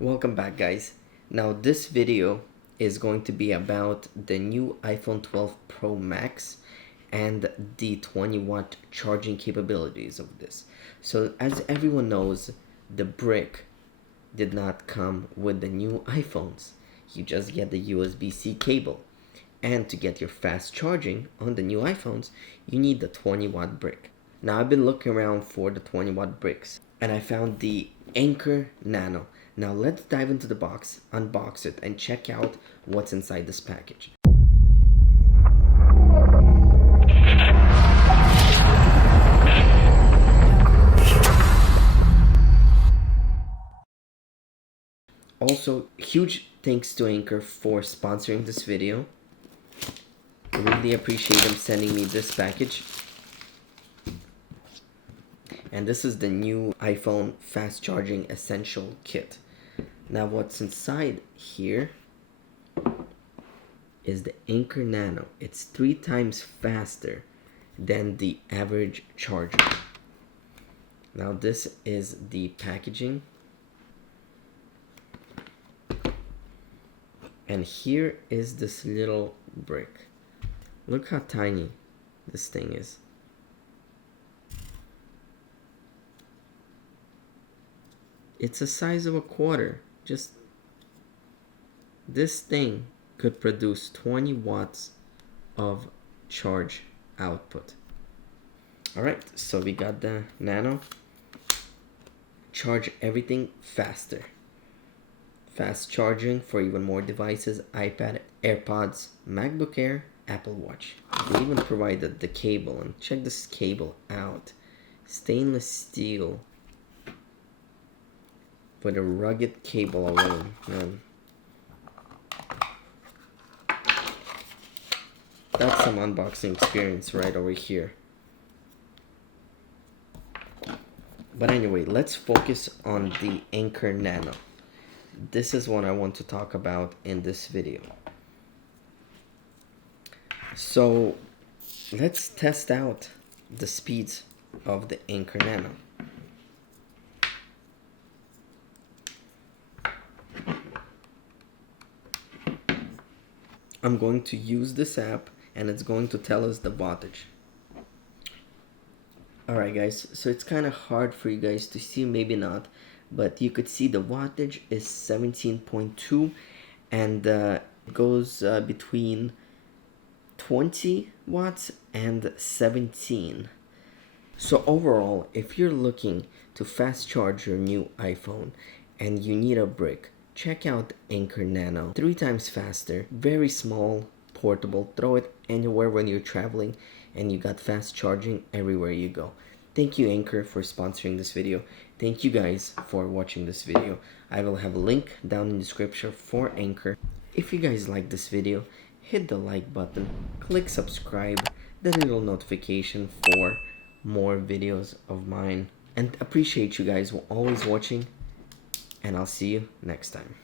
Welcome back, guys. Now this video is going to be about the new iPhone 12 Pro Max and the 20-watt charging capabilities of this. So as everyone knows, the brick did not come with the new iPhones. You just get the USB-C cable. And to get your fast charging on the new iPhones, you need the 20-watt brick. Now I've been looking around for the 20-watt bricks and I found the Anker Nano. Now let's dive into the box, unbox it, and check out what's inside this package. Also, huge thanks to Anker for sponsoring this video. I really appreciate them sending me this package. And this is the new iPhone fast charging essential kit. Now what's inside here is the Anker Nano. It's 3 times faster than the average charger. Now this is the packaging. And here is this little brick. Look how tiny this thing is. It's the size of a quarter. Just this thing could produce 20 watts of charge output. Alright, so we got the Nano. Charge everything faster. Fast charging for even more devices: iPad, AirPods, MacBook Air, Apple Watch. They even provided the cable, and check this cable out. Stainless steel with a rugged cable alone, man. That's some unboxing experience right over here. But anyway, let's focus on the Anker Nano. This is what I want to talk about in this video. So let's test out the speeds of the Anker Nano. I'm going to use this app and it's going to tell us the wattage. Alright guys, so it's kind of hard for you guys to see, maybe not, but you could see the wattage is 17.2 and it goes between 20 watts and 17. So overall, if you're looking to fast charge your new iPhone and you need a brick, check out Anker Nano. 3 times faster, very small, portable, throw it anywhere when you're traveling, and you got fast charging everywhere you go. Thank you Anker for sponsoring this video. Thank you guys for watching this video. I will have a link down in the description for Anker. If you guys like this video, hit the like button, click subscribe, the little notification for more videos of mine. And appreciate you guys always watching. And I'll see you next time.